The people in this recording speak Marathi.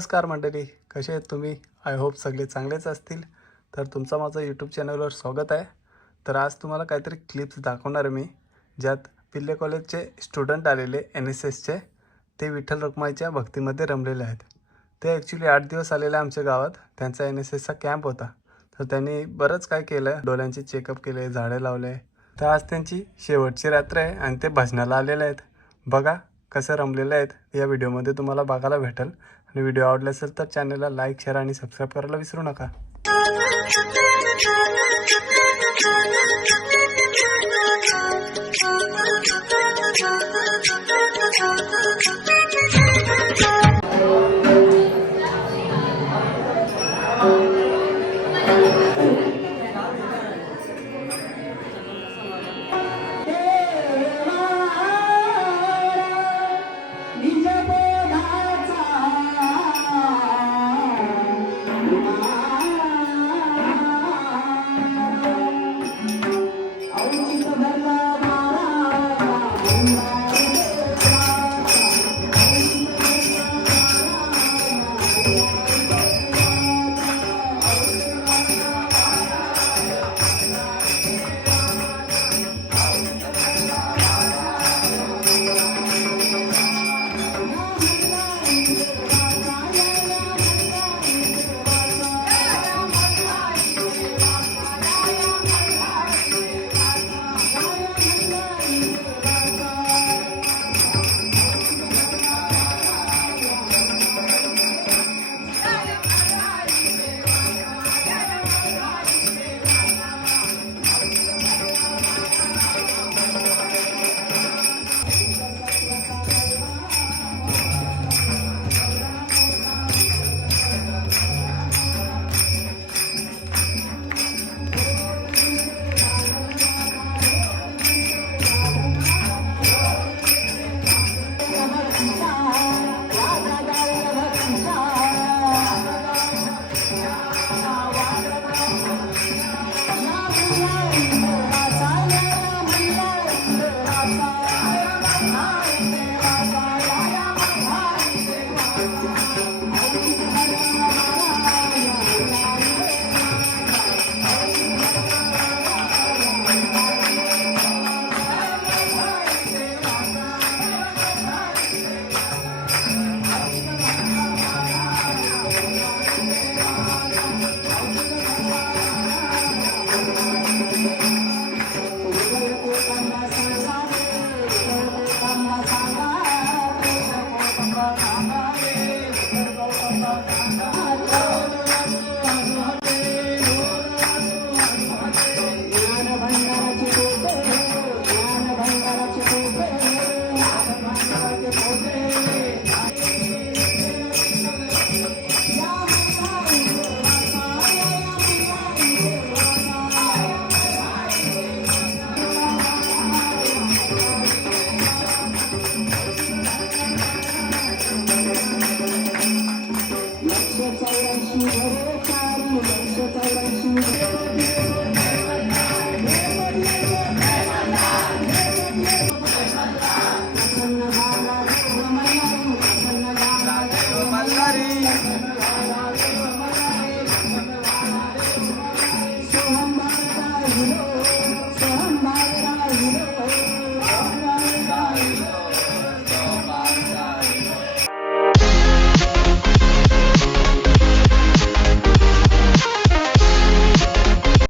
नमस्कार मंडळी, कसे आहेत तुम्ही? आय होप सगळे चांगलेच असतील. तर तुमचं माझं यूट्यूब चॅनलवर स्वागत आहे. तर आज तुम्हाला काहीतरी क्लिप्स दाखवणार आहे मी, ज्यात पिल्ले कॉलेजचे स्टुडंट आलेले NSSचे, ते विठ्ठल रखुमाईच्या भक्तीमध्ये रमलेले आहेत. ते ॲक्च्युली 8 दिवस आलेले आमच्या गावात. त्यांचा NSSचा कॅम्प होता. तर त्यांनी बरंच काय केलं, डोळ्यांचे चेकअप केले, झाडे लावले. तर आज त्यांची शेवटची रात्र आहे आणि ते भजनाला आलेले आहेत. बघा कसे रमलेले आहेत, या व्हिडिओमध्ये तुम्हाला बघायला भेटेल. आणि व्हिडिओ आवडला असेल तर चॅनलला लाईक, शेअर आणि सबस्क्राईब करायला विसरू नका.